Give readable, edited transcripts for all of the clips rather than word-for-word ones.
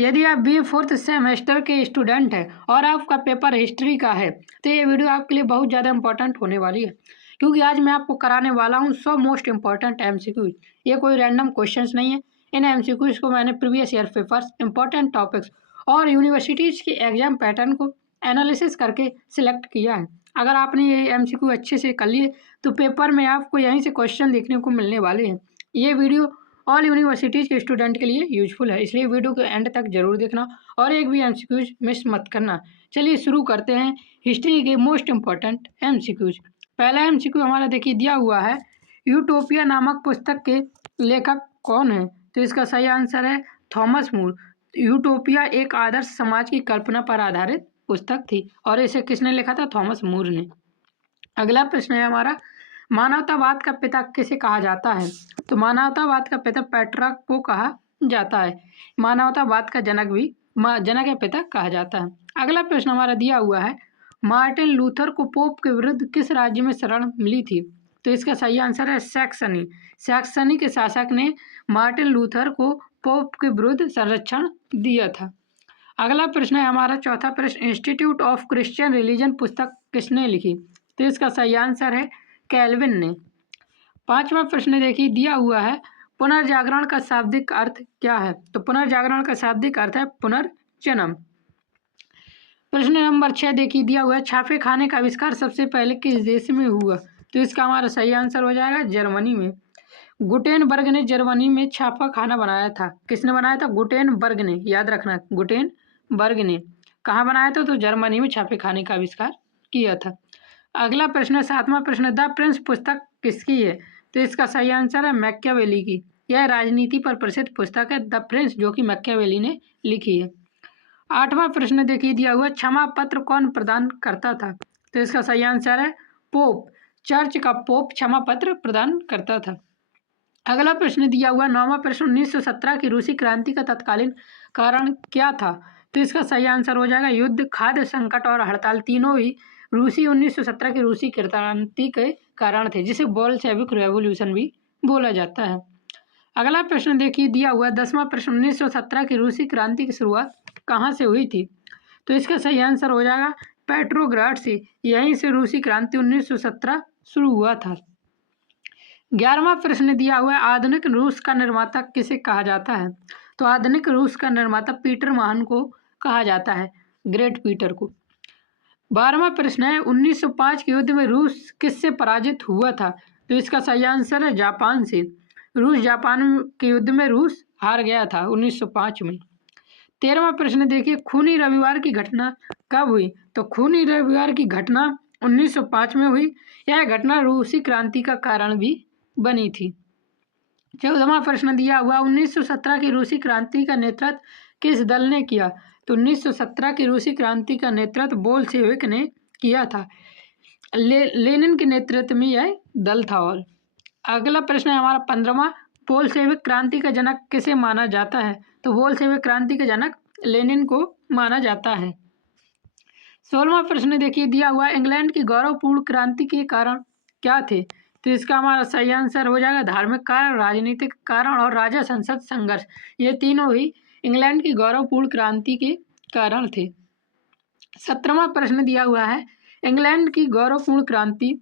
यदि आप BA 4th semester के स्टूडेंट हैं और आपका पेपर हिस्ट्री का है तो ये वीडियो आपके लिए बहुत ज़्यादा इंपॉर्टेंट होने वाली है, क्योंकि आज मैं आपको कराने वाला हूँ 100 मोस्ट इंपॉर्टेंट MCQs। ये कोई रैंडम क्वेश्चंस नहीं है। इन MCQs को मैंने previous year papers, important topics और यूनिवर्सिटीज़ के एग्जाम पैटर्न को एनालिसिस करके सिलेक्ट किया है। अगर आपने ये MCQ अच्छे से कर लिए तो पेपर में आपको यहीं से क्वेश्चन देखने को मिलने वाले हैं। ये वीडियो ऑल यूनिवर्सिटीज़ के स्टूडेंट के लिए यूजफुल है, इसलिए वीडियो को एंड तक जरूर देखना और एक भी MCQs मिस मत करना। चलिए शुरू करते हैं हिस्ट्री के मोस्ट इम्पॉर्टेंट MCQs। पहला MCQ हमारा देखिए दिया हुआ है, यूटोपिया नामक पुस्तक के लेखक कौन है? तो इसका सही आंसर है थॉमस मूर। यूटोपिया एक आदर्श समाज की कल्पना पर आधारित पुस्तक थी और इसे किसने लिखा था? थॉमस मूर ने। अगला प्रश्न है हमारा, मानवतावाद का पिता किसे कहा जाता है? तो मानवतावाद का पिता पेट्रक को कहा जाता है। मानवतावाद का जनक या पिता कहा जाता है। अगला प्रश्न हमारा दिया हुआ है, मार्टिन लूथर को पोप के विरुद्ध किस राज्य में शरण मिली थी? तो इसका सही आंसर है सैक्सनी। सैक्सनी के शासक ने मार्टिन लूथर को पोप के विरुद्ध संरक्षण दिया था। अगला प्रश्न है हमारा चौथा प्रश्न, इंस्टीट्यूट ऑफ क्रिश्चियन रिलीजन पुस्तक किसने लिखी? तो इसका सही आंसर है कैल्विन ने। पांचवा प्रश्न देखिए दिया हुआ है, पुनर्जागरण का शाब्दिक अर्थ क्या है? तो पुनर्जागरण का शाब्दिक अर्थ है पुनर्जन्म। प्रश्न नंबर 6 देखिए दिया हुआ है, छापे खाने का आविष्कार सबसे पहले किस देश में हुआ? तो इसका हमारा सही आंसर हो जाएगा जर्मनी में। गुटेनबर्ग ने जर्मनी में छापा खाना बनाया था। किसने बनाया था? गुटेनबर्ग ने, याद रखना गुटेनबर्ग ने। कहाँ बनाया था? तो जर्मनी में छापे खाने का आविष्कार किया था। अगला प्रश्न, सातवां प्रश्न, द प्रिंस पुस्तक किसकी है? तो इसका सही आंसर है मैकियावेली की। यह राजनीति पर प्रसिद्ध पुस्तक है द प्रिंस, जो कि मैकियावेली ने लिखी है। आठवां प्रश्न देखिए दिया हुआ, क्षमा पत्र कौन प्रदान करता था? तो इसका सही आंसर है पोप। चर्च का पोप क्षमा पत्र प्रदान करता था। अगला प्रश्न दिया हुआ, नौवां प्रश्न, 1917 की रूसी क्रांति का तत्कालीन कारण क्या था? तो इसका सही आंसर हो जाएगा युद्ध, खाद्य संकट और हड़ताल। तीनों ही 1917 की रूसी क्रांति के कारण थे, जिसे बोल्शेविक रेवोल्यूशन भी बोला जाता है। अगला प्रश्न देखिए दिया हुआ 10वां प्रश्न, 1917 की रूसी क्रांति की शुरुआत कहाँ से हुई थी? तो इसका सही आंसर हो जाएगा पेट्रोग्राड से। यहीं से रूसी क्रांति 1917 शुरू हुआ था। 11वां प्रश्न दिया हुआ है, आधुनिक रूस का निर्माता किसे कहा जाता है? तो आधुनिक रूस का निर्माता पीटर महान को कहा जाता है, ग्रेट पीटर को। 12वां प्रश्न है, 1905 के युद्ध में रूस किससे पराजित हुआ था? तो इसका सही आंसर है जापान से। रूस जापान के युद्ध में रूस हार गया था 1905 में। 13वां प्रश्न देखिए, खूनी रविवार की घटना कब हुई? तो खूनी रविवार की घटना 1905 में हुई। यह घटना रूसी क्रांति का कारण भी बनी थी। 14वां प्रश्न दिया हुआ, 1917 की रूसी क्रांति का नेतृत्व किस दल ने किया? तो 1917 की रूसी क्रांति का नेतृत्व बोल्शेविक ने किया था। लेनिन के नेतृत्व में यह दल था। और अगला प्रश्न है हमारा 15वां, बोल्शेविक क्रांति का जनक किसे माना जाता है? तो बोल्शेविक क्रांति का जनक लेनिन को माना जाता है। 16वां प्रश्न देखिए दिया हुआ, इंग्लैंड की गौरवपूर्ण क्रांति के कारण क्या थे? तो इसका हमारा सही आंसर हो जाएगा धार्मिक कारण, राजनीतिक कारण और राजा संसद संघर्ष। ये तीनों ही इंग्लैंड की गौरवपूर्ण क्रांति के कारण थे। 17वां प्रश्न दिया हुआ है, इंग्लैंड की गौरवपूर्ण क्रांति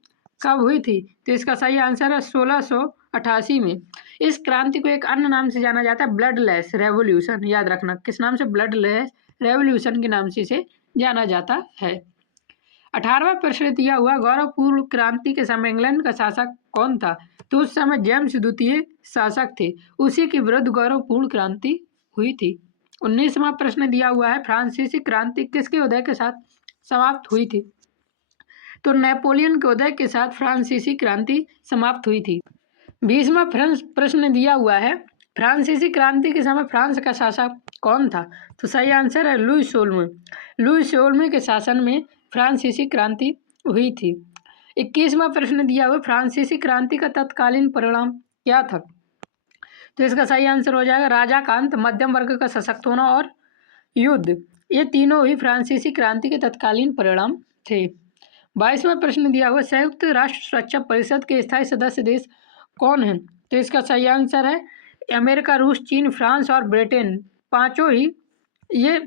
कब हुई थी? तो इसका सही आंसर है 1688 में। इस क्रांति को एक अन्य नाम से जाना जाता है ब्लडलेस रेवोल्यूशन। याद रखना किस नाम से? ब्लडलेस रेवोल्यूशन के नाम से इसे जाना जाता है। 18वां प्रश्न दिया हुआ, गौरवपूर्ण क्रांति के समय इंग्लैंड का शासक कौन था? तो उस समय जेम्स द्वितीय शासक थे, उसी के विरुद्ध गौरवपूर्ण क्रांति हुई थी। 19वां प्रश्न दिया हुआ है, फ्रांसीसी क्रांति किसके उदय के साथ समाप्त हुई थी? तो नेपोलियन के उदय के साथ फ्रांसीसी क्रांति समाप्त हुई थी। 20वां प्रश्न दिया हुआ है, फ्रांसीसी क्रांति के समय फ्रांस का शासक कौन था? तो सही आंसर है लुई 16वें। लुई 16वें के शासन में फ्रांसीसी क्रांति हुई थी। 21वां प्रश्न दिया हुआ, फ्रांसीसी क्रांति का तत्कालीन परिणाम क्या था? तो इसका सही आंसर हो जाएगा राजा का अंत, मध्यम वर्ग का सशक्त होना और युद्ध। ये तीनों ही फ्रांसीसी क्रांति के तत्कालीन परिणाम थे। 22वां प्रश्न दिया हुआ, संयुक्त राष्ट्र सुरक्षा परिषद के स्थायी सदस्य देश कौन है? तो इसका सही आंसर है अमेरिका, रूस, चीन, फ्रांस और ब्रिटेन। पांचों ही ये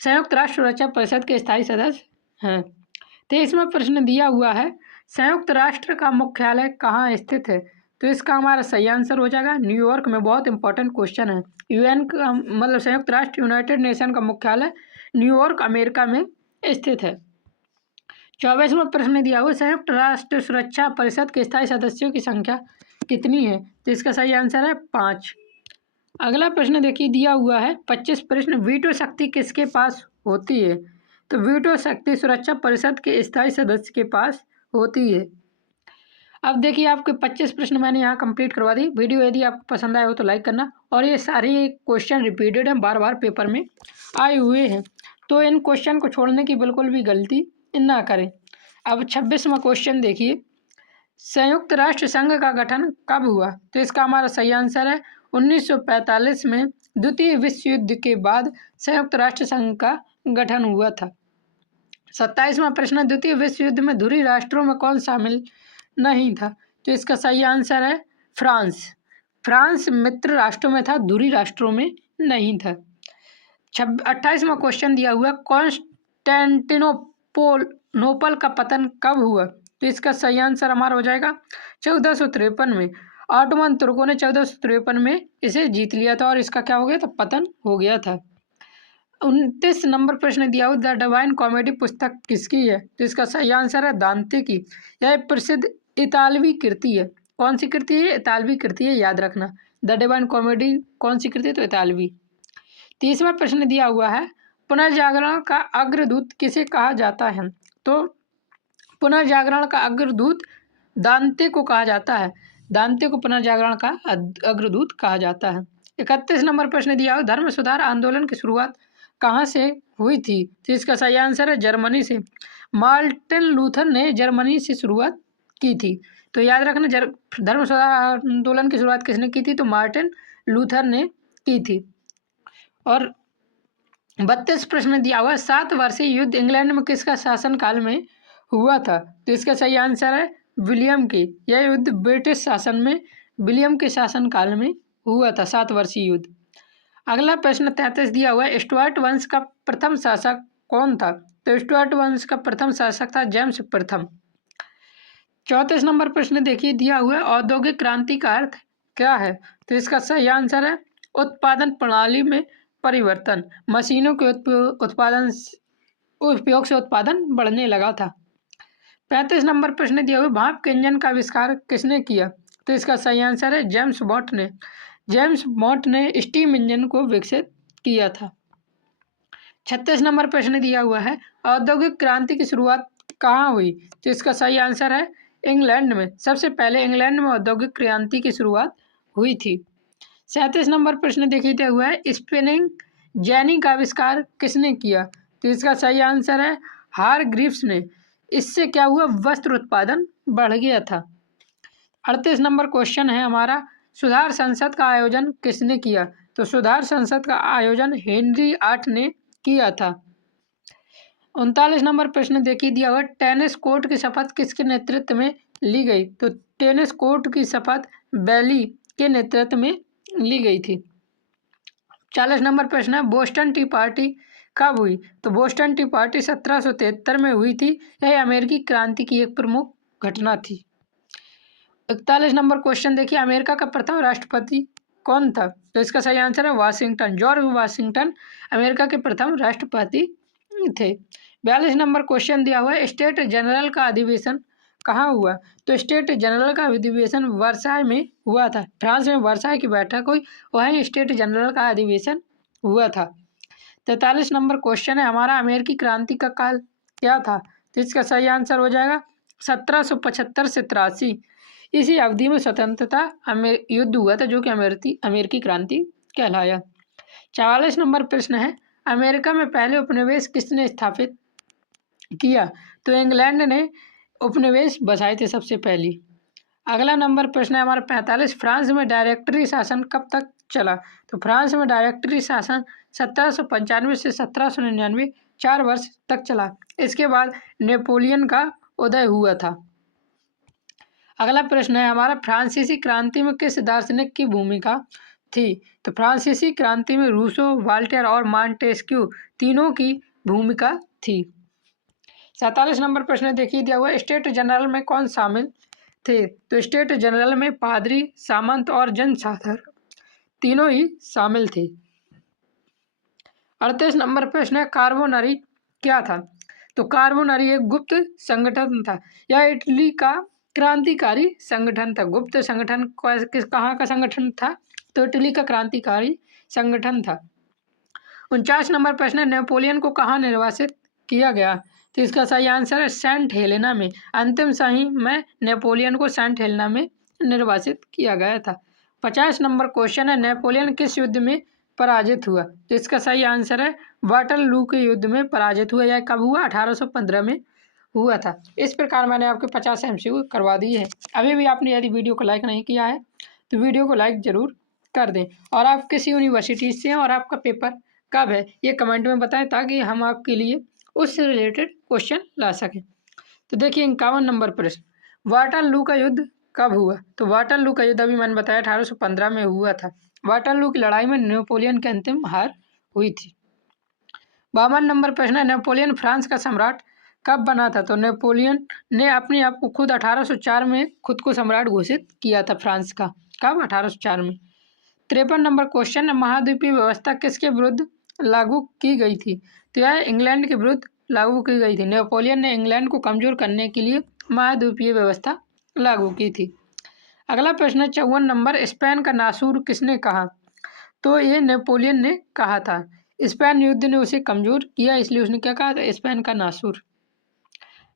संयुक्त राष्ट्र सुरक्षा परिषद के स्थायी सदस्य हैं। 23वां प्रश्न दिया हुआ है, संयुक्त राष्ट्र का मुख्यालय कहाँ स्थित है? तो इसका हमारा सही आंसर हो जाएगा न्यूयॉर्क में। बहुत इंपॉर्टेंट क्वेश्चन है। यूएन का मतलब संयुक्त राष्ट्र यूनाइटेड नेशन का मुख्यालय न्यूयॉर्क अमेरिका में स्थित है। 24वां प्रश्न दिया हुआ, संयुक्त राष्ट्र सुरक्षा परिषद के स्थायी सदस्यों की संख्या कितनी है? तो इसका सही आंसर है 5। अगला प्रश्न देखिए दिया हुआ है 25 प्रश्न, वीटो शक्ति किसके पास होती है? तो वीटो शक्ति सुरक्षा परिषद के स्थायी सदस्य के पास होती है। अब देखिए आपके 25 प्रश्न मैंने यहाँ कंप्लीट करवा दी। वीडियो यदि आपको पसंद आया हो तो लाइक करना। और ये सारे क्वेश्चन रिपीटेड हैं, बार बार पेपर में आए हुए हैं, तो इन क्वेश्चन को छोड़ने की बिल्कुल भी गलती ना करें। अब 26वां क्वेश्चन देखिए, संयुक्त राष्ट्र संघ का गठन कब हुआ? तो इसका हमारा सही आंसर है 1945 में द्वितीय विश्व युद्ध के बाद संयुक्त राष्ट्र संघ का गठन हुआ था। 27वां प्रश्न, द्वितीय विश्व युद्ध में धुरी राष्ट्रों में कौन शामिल नहीं था? तो इसका सही आंसर है फ्रांस। फ्रांस मित्र राष्ट्रों में था, धुरी राष्ट्रों में नहीं था। 28वां क्वेश्चन दिया हुआ, कॉन्स्टेंटिनोपल का पतन कब हुआ? तो इसका सही आंसर हमारा हो जाएगा 1453 में। ऑटोमन तुर्कों ने 1453 में इसे जीत लिया था और इसका क्या हो गया था? पतन हो गया था। 29 नंबर प्रश्न दिया हुआ, द डिवाइन कॉमेडी पुस्तक किसकी है? तो इसका सही आंसर है दांते की। यह प्रसिद्ध इतालवी कृति है। कौन सी कृति है? इतालवी कृति है, याद रखना। द डिवाइन कॉमेडी कौन सी कृति है? तो इतालवी। 30वां प्रश्न दिया हुआ है, पुनर्जागरण का अग्रदूत किसे कहा जाता है? तो पुनर्जागरण का अग्रदूत दांते को कहा जाता है। दांते को पुनर्जागरण का अग्रदूत कहा जाता है। 31 नंबर प्रश्न दिया हुआ, धर्म सुधार आंदोलन की शुरुआत कहाँ से हुई थी? तो इसका सही आंसर है जर्मनी से। मार्टिन लूथर ने जर्मनी से शुरुआत की थी। तो याद रखना, धर्म सुधार आंदोलन की शुरुआत किसने की थी? तो मार्टिन लूथर ने की थी। और 32 प्रश्न दिया हुआ, 7 वर्षीय युद्ध इंग्लैंड में किसका शासनकाल में हुआ था? तो इसका सही आंसर है विलियम की। यह युद्ध ब्रिटिश शासन में विलियम के शासनकाल में हुआ था, 7 वर्षीय युद्ध। अगला प्रश्न 33 दिया हुआ है, स्टुअर्ट वंश का प्रथम शासक कौन था? तो स्टुअर्ट वंश का प्रथम शासक था जेम्स प्रथम। 34 नंबर प्रश्न देखिए दिया हुआ है, औद्योगिक क्रांति का अर्थ क्या है? तो इसका सही आंसर है उत्पादन प्रणाली में परिवर्तन। मशीनों के उपयोग से उत्पादन बढ़ने लगा था। 35 नंबर प्रश्न दिया हुआ, भाप के इंजन का आविष्कार किसने किया? तो इसका सही आंसर है जेम्स वॉट ने। जेम्स वॉट ने स्टीम इंजन को विकसित किया था। 36 नंबर प्रश्न दिया हुआ है, औद्योगिक क्रांति की शुरुआत कहाँ हुई? तो इसका सही आंसर है इंग्लैंड में। सबसे पहले इंग्लैंड में औद्योगिक क्रांति की शुरुआत हुई थी। 37 नंबर प्रश्न देखते हुए है, स्पिनिंग जेनी का आविष्कार किसने किया? तो इसका सही आंसर है हारग्रीव्स ने। इससे क्या हुआ? वस्त्र उत्पादन बढ़ गया था। 38 नंबर क्वेश्चन है हमारा, सुधार संसद का आयोजन किसने किया? तो सुधार संसद का आयोजन हेनरी 8 ने किया था। 39 नंबर प्रश्न देखिए दिया हुआ, टेनिस कोर्ट की शपथ किसके नेतृत्व में ली गई? तो टेनिस कोर्ट की शपथ बैली के नेतृत्व में ली गई थी। 40 नंबर प्रश्न है, बोस्टन टी पार्टी कब हुई? तो बोस्टन टी पार्टी 1773 में हुई थी। यह अमेरिकी क्रांति की एक प्रमुख घटना थी। 41 नंबर क्वेश्चन देखिए, अमेरिका का प्रथम राष्ट्रपति कौन था? तो इसका सही आंसर है वाशिंगटन। जॉर्ज वाशिंगटन अमेरिका के प्रथम राष्ट्रपति थे। 42 नंबर क्वेश्चन दिया हुआ है, स्टेट जनरल का अधिवेशन कहाँ हुआ? तो स्टेट जनरल का अधिवेशन वर्साई में हुआ था। फ्रांस में वर्साई की बैठक हुई, वहीं स्टेट जनरल का अधिवेशन हुआ था। 43 नंबर क्वेश्चन है हमारा, अमेरिकी क्रांति का काल क्या था? तो इसका सही आंसर हो जाएगा 1775 से 83। इसी अवधि में स्वतंत्रता युद्ध हुआ था, जो कि अमेरिकी क्रांति कहलाया। 44 नंबर प्रश्न है, अमेरिका में पहले उपनिवेश किसने स्थापित किया? तो इंग्लैंड ने उपनिवेश बसाए थे सबसे पहली। अगला नंबर प्रश्न है हमारा 45, फ्रांस में डायरेक्टरी शासन कब तक चला? तो फ्रांस में डायरेक्टरी शासन 1795 से 1799 4 वर्ष तक चला। इसके बाद नेपोलियन का उदय हुआ था। अगला प्रश्न है हमारा, फ्रांसीसी क्रांति में किस दार्शनिक की भूमिका थी। तो फ्रांसीसी क्रांति में रूसो, वाल्टेयर और मॉन्टेस्क्यू तीनों की भूमिका थी। 47 नंबर प्रश्न देखिए दिया हुआ, स्टेट जनरल में कौन शामिल थे? तो स्टेट जनरल में पादरी, सामंत और जनसाधारण तीनों ही शामिल थे। 38 नंबर प्रश्न है, कार्बोनरी क्या था? तो कार्बोनरी एक गुप्त संगठन था। यह इटली का क्रांतिकारी संगठन था। गुप्त संगठन कहाँ का संगठन था? तो इटली का क्रांतिकारी संगठन था। 49 नंबर प्रश्न है, नेपोलियन को कहाँ निर्वासित किया गया? तो इसका सही आंसर है सेंट हेलेना में। अंतिम सही में नेपोलियन को सेंट हेलेना में निर्वासित किया गया था। 50 नंबर क्वेश्चन है, नेपोलियन किस युद्ध में पराजित हुआ? तो इसका सही आंसर है वाटरलू के युद्ध में पराजित हुआ। यह कब हुआ? 1815 में हुआ था। इस प्रकार मैंने आपके 50 MCQ करवा दिए हैं। अभी भी आपने यदि वीडियो को लाइक नहीं किया है तो वीडियो को लाइक जरूर कर दें, और आप किसी यूनिवर्सिटी से हैं और आपका पेपर कब है ये कमेंट में बताएं, ताकि हम आपके लिए उससे रिलेटेड क्वेश्चन ला सकें। तो देखिए 51 नंबर प्रश्न, वाटरलू का युद्ध कब हुआ? तो वाटरलू का युद्ध अभी मैंने बताया 1815 में हुआ था। वाटरलू की लड़ाई में नेपोलियन की अंतिम हार हुई थी। 52 नंबर प्रश्न है, नेपोलियन फ्रांस का सम्राट कब बना था? तो नेपोलियन ने अपने आप को खुद 1804 में खुद को सम्राट घोषित किया था फ्रांस का। कब? 1804 में। 53 नंबर क्वेश्चन है, महाद्वीपीय व्यवस्था किसके विरुद्ध लागू की गई थी? तो यह इंग्लैंड के विरुद्ध लागू की गई थी। नेपोलियन ने इंग्लैंड को कमजोर करने के लिए महाद्वीपीय व्यवस्था लागू की थी। अगला प्रश्न है 54 नंबर, स्पेन का नासूर किसने कहा? तो ये नेपोलियन ने कहा था। स्पेन युद्ध ने उसे कमजोर किया, इसलिए उसने क्या कहा था? स्पेन का नासूर।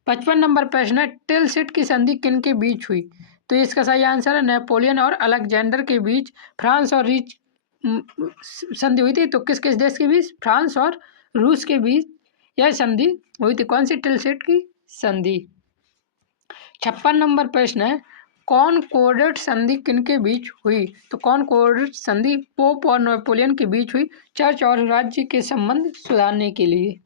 55 नंबर प्रश्न है, टिलसिट की संधि किन के बीच हुई? तो इसका सही आंसर है नेपोलियन और अलेक्जेंडर के बीच फ्रांस और रीच संधि हुई थी। तो किस किस देश के बीच? फ्रांस और रूस के बीच यह संधि हुई थी। कौन सी? टिलसिट की संधि। 56 नंबर प्रश्न है, कॉनकॉर्डेट संधि किनके बीच हुई? तो कॉनकॉर्डेट संधि पोप और नेपोलियन के बीच हुई, चर्च और राज्य के संबंध सुधारने के लिए।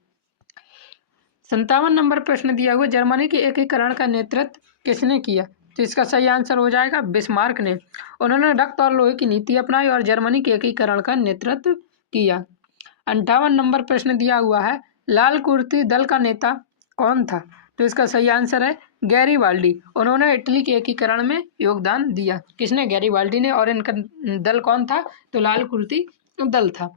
57 नंबर प्रश्न दिया हुआ, जर्मनी के एकीकरण का नेतृत्व किसने किया? तो इसका सही आंसर हो जाएगा बिस्मार्क ने। उन्होंने रक्त और लोहे की नीति अपनाई और जर्मनी के एकीकरण का नेतृत्व किया। 58 नंबर प्रश्न दिया हुआ है, लाल कुर्ती दल का नेता कौन था? तो इसका सही आंसर है गैरीबाल्डी। उन्होंने इटली के एकीकरण में योगदान दिया। किसने? गैरीबाल्डी ने। और इनका दल कौन था? तो लाल कुर्ती दल था।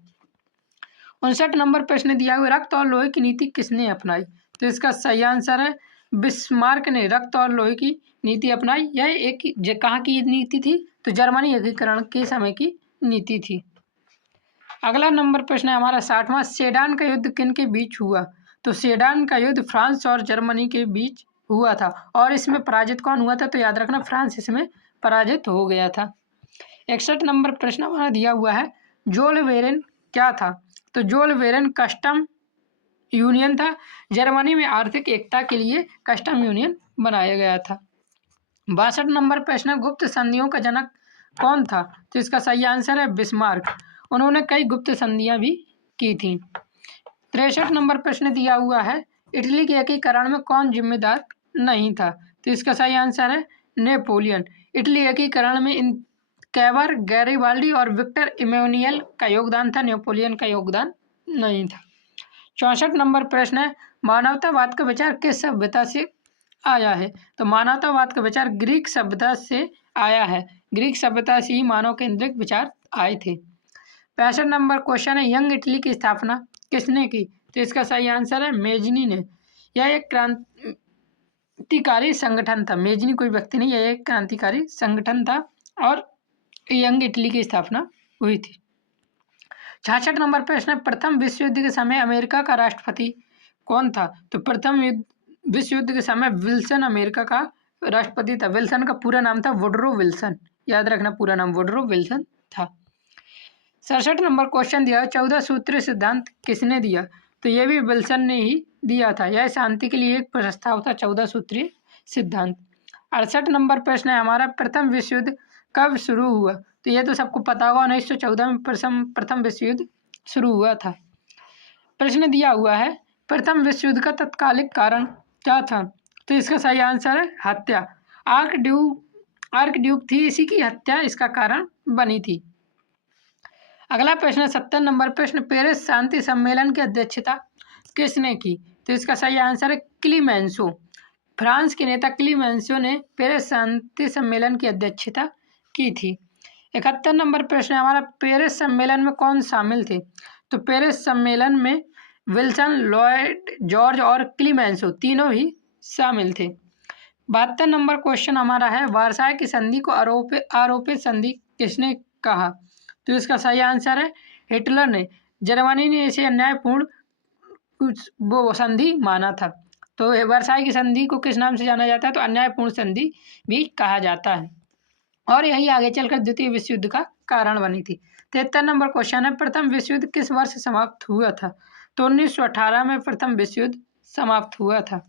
59 नंबर प्रश्न दिया हुआ, रक्त और लोहे की नीति किसने अपनाई? तो इसका सही आंसर है बिस्मार्क ने रक्त और लोहे की नीति अपनाई। यह एक कहाँ की नीति थी? तो जर्मनी एकीकरण के समय की नीति थी। अगला नंबर प्रश्न है हमारा 60वां, सेडान का युद्ध किन के बीच हुआ? तो सेडान का युद्ध फ्रांस और जर्मनी के बीच हुआ था, और इसमें पराजित कौन हुआ था? तो याद रखना फ्रांस इसमें पराजित हो गया था। 61 नंबर प्रश्न हमारा दिया हुआ है, जोल वेरेन क्या था? तो जोल वेरेन कस्टम यूनियन था। जर्मनी में आर्थिक एकता के लिए कस्टम यूनियन बनाया गया था। 62 नंबर प्रश्न, गुप्त संधियों का जनक कौन था? तो इसका सही आंसर है बिस्मार्क। उन्होंने कई गुप्त संधियां भी की थी। 63 नंबर प्रश्न दिया हुआ है, इटली के एकीकरण में कौन जिम्मेदार नहीं था? तो इसका सही आंसर है नेपोलियन। इटली एकीकरण में इन कैवर, गैरीबाल्डी और विक्टर इमैनुएल का योगदान था, नेपोलियन का योगदान नहीं था। 64 नंबर प्रश्न है, मानवतावाद का विचार किस सभ्यता से आया है? तो मानवतावाद का विचार ग्रीक सभ्यता से आया है। ग्रीक सभ्यता से ही मानव केंद्रित विचार आए थे। 65 नंबर क्वेश्चन है, यंग इटली की स्थापना किसने की? तो इसका सही आंसर है मेजनी ने। यह एक क्रांतिकारी संगठन था। मेजनी कोई व्यक्ति नहीं, यह एक क्रांतिकारी संगठन था और यंग इटली की स्थापना हुई थी। 66 नंबर प्रश्न, प्रथम विश्व युद्ध के समय अमेरिका का राष्ट्रपति कौन था? तो प्रथम विश्व युद्ध के समय विल्सन अमेरिका का राष्ट्रपति था। विल्सन का पूरा नाम था वुडरो विल्सन। याद रखना, पूरा नाम वुडरो विल्सन था। 67 नंबर क्वेश्चन दिया, 14 सूत्रीय सिद्धांत किसने दिया? तो यह भी विल्सन ने ही दिया था। यह शांति के लिए एक प्रस्ताव था, 14 सूत्रीय सिद्धांत। 68 नंबर प्रश्न है हमारा, प्रथम विश्व युद्ध कब शुरू हुआ? तो यह तो सबको पता होगा, 1914 में प्रथम विश्व युद्ध शुरू हुआ था। प्रश्न दिया हुआ है, प्रथम विश्व युद्ध का तत्कालिक कारण क्या था? तो इसका सही आंसर है हत्या। आर्क ड्यूक थी, इसी की हत्या इसका कारण बनी थी। अगला प्रश्न 70 नंबर प्रश्न, पेरिस शांति सम्मेलन की अध्यक्षता किसने की? तो इसका सही आंसर है क्लीमेंसो। फ्रांस के नेता क्लीमेंसो ने पेरिस शांति सम्मेलन की अध्यक्षता की थी। 71 नंबर प्रश्न हमारा, पेरिस सम्मेलन में कौन शामिल थे? तो पेरिस सम्मेलन में विल्सन, लॉयड जॉर्ज और क्लीमेंसो तीनों ही शामिल थे। 72 नंबर क्वेश्चन हमारा है, वर्साय की संधि को आरोपित संधि किसने कहा? तो इसका सही आंसर है हिटलर ने। जर्मनी ने इसे अन्यायपूर्ण वो संधि माना था। तो वर्साय की संधि को किस नाम से जाना जाता है? तो अन्यायपूर्ण संधि भी कहा जाता है, और यही आगे चलकर द्वितीय विश्व युद्ध का कारण बनी थी। 73 नंबर क्वेश्चन है, प्रथम विश्व युद्ध किस वर्ष समाप्त हुआ था? तो 1918 में प्रथम विश्व युद्ध समाप्त हुआ था।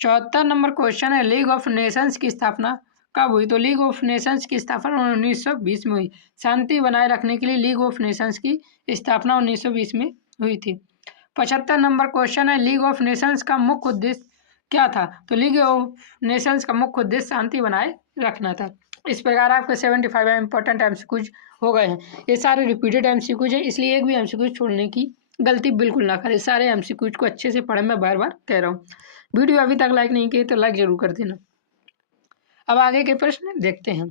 74 नंबर क्वेश्चन है, लीग ऑफ नेशंस की स्थापना कब हुई? तो लीग ऑफ नेशंस की स्थापना 1920 में हुई। शांति बनाए रखने के लिए लीग ऑफ नेशंस की स्थापना 1920 में हुई थी। 75 नंबर क्वेश्चन है, लीग ऑफ नेशंस का मुख्य उद्देश्य क्या था? तो लीग ऑफ नेशंस का मुख्य उद्देश्य शांति बनाए रखना था। इस प्रकार आपके 75 इंपॉर्टेंट एमसीक्यूज हो गए हैं। ये सारे रिपीटेड एमसीक्यूज हैं, इसलिए एक भी एमसीक्यूज छोड़ने की गलती बिल्कुल ना करें। सारे एमसीक्यूज को अच्छे से पढ़ें, मैं बार बार कह रहा हूँ। वीडियो अभी तक लाइक नहीं किए तो लाइक जरूर कर देना। अब आगे के प्रश्न देखते हैं।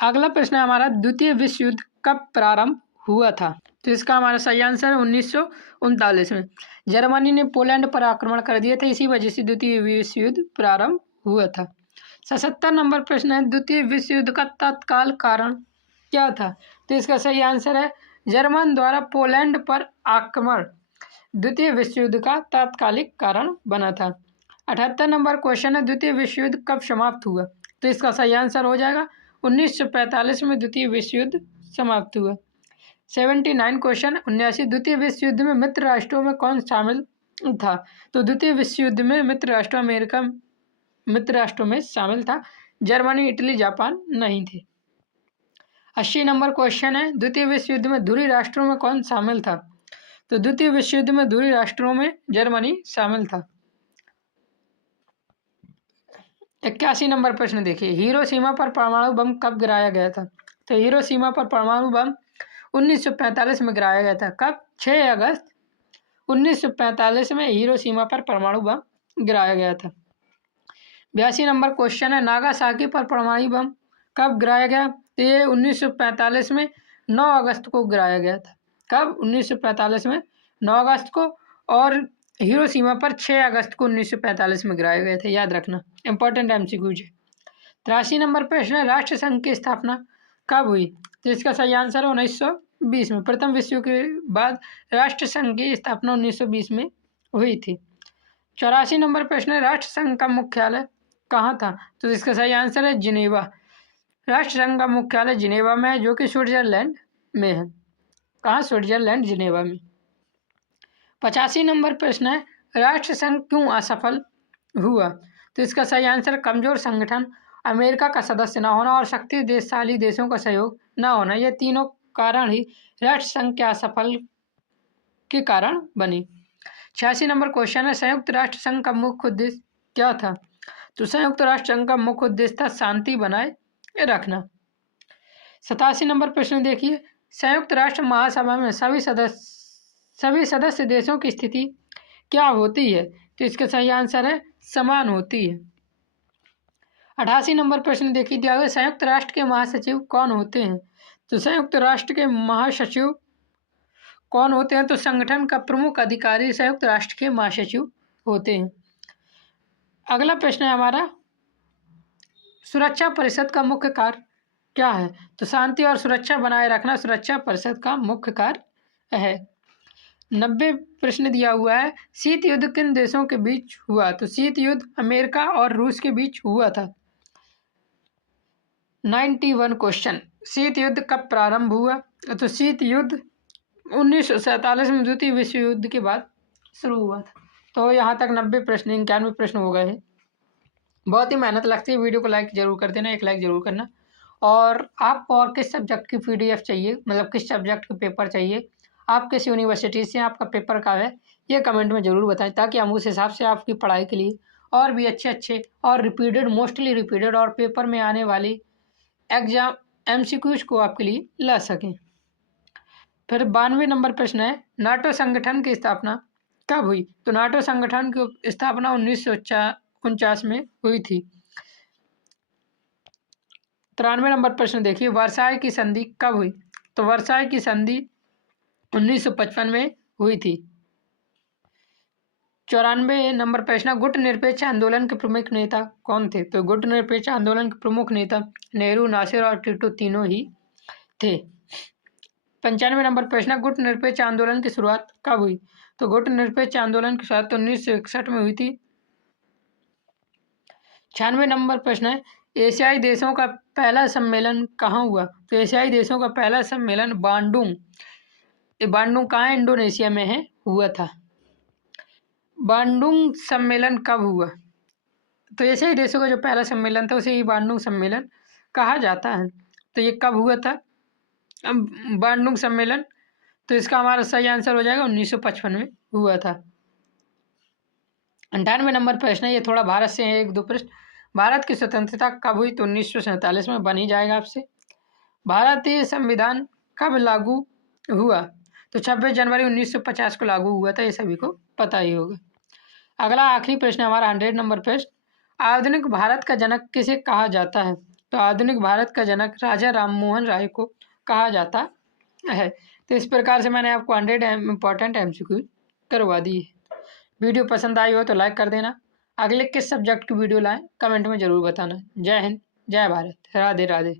अगला प्रश्न है हमारा, द्वितीय विश्व युद्ध कब प्रारंभ हुआ था? तो इसका हमारा सही आंसर है 1939 में। जर्मनी ने पोलैंड पर आक्रमण कर दिया था, इसी वजह से द्वितीय विश्व युद्ध प्रारंभ हुआ था। 77 नंबर प्रश्न है, द्वितीय विश्व युद्ध का तत्काल कारण क्या था? तो इसका सही आंसर है जर्मन द्वारा पोलैंड पर आक्रमण द्वितीय विश्व युद्ध का तात्कालिक कारण बना था। 78 नंबर क्वेश्चन है, द्वितीय विश्व युद्ध कब समाप्त हुआ? तो इसका सही आंसर हो जाएगा 1945 में द्वितीय विश्व युद्ध समाप्त हुआ। 79 क्वेश्चन 79, द्वितीय विश्व युद्ध में मित्र राष्ट्रों में कौन शामिल था? तो द्वितीय विश्व युद्ध में मित्र राष्ट्र अमेरिका मित्र राष्ट्रों में शामिल था, जर्मनी, इटली, जापान नहीं थे। 80 नंबर क्वेश्चन है, द्वितीय विश्व युद्ध में ध्रुवीय राष्ट्रों में कौन शामिल था? तो द्वितीय विश्व युद्ध में ध्रुवीय राष्ट्रों में जर्मनी शामिल था। 81 नंबर प्रश्न देखिए, हिरोशिमा पर परमाणु बम कब गिराया गया था? तो हिरोशिमा पर परमाणु बम 1945 में गिराया गया था। कब? 6 अगस्त 1945 में हिरोशिमा पर परमाणु बम गिराया गया था। 82 नंबर क्वेश्चन है, नागासाकी पर परमाणु बम कब गिराया गया? तो ये 1945 में 9 अगस्त को गिराया गया था। कब? 1945 में 9 अगस्त को, और हिरोशिमा पर 6 अगस्त को 1945 में गिराए गए थे, याद रखना, इंपॉर्टेंट एमसीक्यूज है। 83 नंबर प्रश्न है, राष्ट्र संघ की स्थापना कब हुई? तो इसका सही आंसर है 1920 में। प्रथम विश्व युद्ध के बाद राष्ट्र संघ की स्थापना 1920 में हुई थी। 84 नंबर प्रश्न है, राष्ट्र संघ का मुख्यालय कहाँ था? तो इसका सही आंसर है जिनेवा। राष्ट्र संघ का मुख्यालय जिनेवा में है, जो कि स्विट्जरलैंड में है। कहाँ? स्विट्जरलैंड, जिनेवा में। 85 नंबर प्रश्न है, राष्ट्र संघ क्यों असफल हुआ? तो इसका सही आंसर कमजोर संगठन, अमेरिका का सदस्य न होना और शक्तिशाली देशों का सहयोग न होना, ये तीनों कारण ही राष्ट्र संघ के असफल के कारण बनी। 86 नंबर क्वेश्चन है, संयुक्त राष्ट्र संघ का मुख्य उद्देश्य क्या था? तो संयुक्त राष्ट्र संघ का मुख्य उद्देश्य था शांति बनाए रखना। 87 नंबर प्रश्न देखिए, संयुक्त राष्ट्र महासभा में सभी सदस्य देशों की स्थिति क्या होती है? तो इसका सही आंसर है समान होती है। 88 नंबर प्रश्न देखिए, दिया गया संयुक्त राष्ट्र के महासचिव कौन होते हैं? तो संयुक्त राष्ट्र के महासचिव कौन होते हैं? तो संगठन का प्रमुख अधिकारी संयुक्त राष्ट्र के महासचिव होते हैं। अगला प्रश्न है हमारा, सुरक्षा परिषद का मुख्य कार्य क्या है? तो शांति और सुरक्षा बनाए रखना सुरक्षा परिषद का मुख्य कार्य है। 90 प्रश्न दिया हुआ है, शीत युद्ध किन देशों के बीच हुआ? तो शीत युद्ध अमेरिका और रूस के बीच हुआ था। 91 क्वेश्चन, शीत युद्ध कब प्रारंभ हुआ? तो शीत युद्ध 1947 में द्वितीय विश्व युद्ध के बाद शुरू हुआ था। तो यहाँ तक 90 प्रश्न 91 प्रश्न हो गए हैं। बहुत ही मेहनत लगती है, वीडियो को लाइक जरूर कर देना, एक लाइक जरूर करना। और आपको और किस सब्जेक्ट की PDF चाहिए, मतलब किस सब्जेक्ट के पेपर चाहिए, आप किस यूनिवर्सिटी से आपका पेपर कब है, ये कमेंट में ज़रूर बताएं, ताकि हम उस हिसाब से आपकी पढ़ाई के लिए और भी अच्छे और रिपीटेड, मोस्टली रिपीटेड और पेपर में आने वाली एग्जाम MCQs को आपके लिए ला सकें। फिर 92 नंबर प्रश्न है, नाटो संगठन की स्थापना कब हुई? तो नाटो संगठन की स्थापना 1949 में हुई थी। 93 नंबर प्रश्न देखिए, वर्साय की संधि कब हुई? तो वर्साय की संधि 1955 में हुई थी। 94 नंबर प्रश्न, गुट निरपेक्ष आंदोलन के प्रमुख नेता कौन थे? तो गुट निरपेक्ष आंदोलन के प्रमुख नेता नेहरू, नासिर और टिटो तीनों ही थे। 95 नंबर प्रश्न, गुट निरपेक्ष आंदोलन की शुरुआत कब हुई? तो गुट निरपेक्ष आंदोलन की शुरुआत 1961 में हुई थी। 96 नंबर प्रश्न है, एशियाई देशों का पहला सम्मेलन कहाँ हुआ? तो एशियाई देशों का पहला सम्मेलन बांडुंग, ये बांडुंग कहाँ है? इंडोनेशिया में है, हुआ था। बांडुंग सम्मेलन कब हुआ? तो एशियाई देशों का जो पहला सम्मेलन था उसे ही बांडुंग सम्मेलन कहा जाता है। तो ये कब हुआ था बांडुंग सम्मेलन? तो इसका हमारा सही आंसर हो जाएगा 1955 में हुआ था। 98 नंबर प्रश्न है, ये थोड़ा भारत से है, एक दो प्रश्न। भारत की स्वतंत्रता कब हुई? तो 1947 में बन ही जाएगा आपसे। भारतीय संविधान कब लागू हुआ? तो 26 जनवरी 1950 को लागू हुआ था, ये सभी को पता ही होगा। अगला आखिरी प्रश्न हमारा 100 नंबर प्रश्न, आधुनिक भारत का जनक किसे कहा जाता है? तो आधुनिक भारत का जनक राजा राममोहन राय को कहा जाता है। तो इस प्रकार से मैंने आपको 100 इम्पॉर्टेंट MCQ करवा दी है। वीडियो पसंद आई हो तो लाइक कर देना। अगले किस सब्जेक्ट की वीडियो लाएं कमेंट में ज़रूर बताना। जय हिंद, जय भारत, राधे राधे।